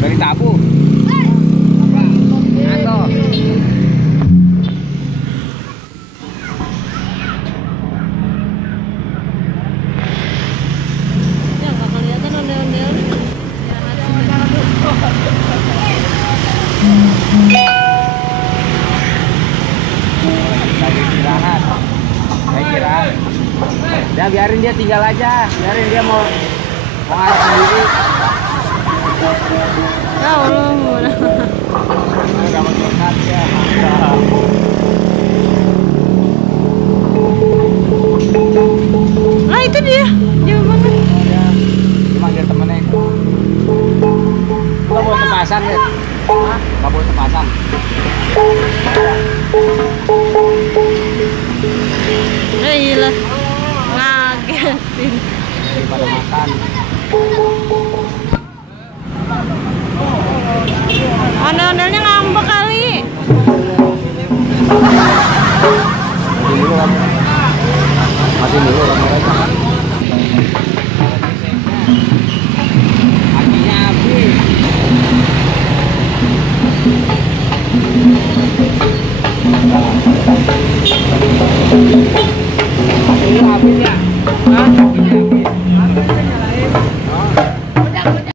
Dari tabu. Atau ya nggak kelihatan ondel-ondel. lagi istirahat. Saya kira. Ya biarin dia tinggal aja. Biarin dia mau ngarep sendiri. Ya Allah, Udah mau dekat ya. Nah itu dia, jauh banget. Ya, cuma dia temennya itu. Nggak bawa tepasan ya? Nggak bawa tepasan. Gila, ngagetin. Daripada makan.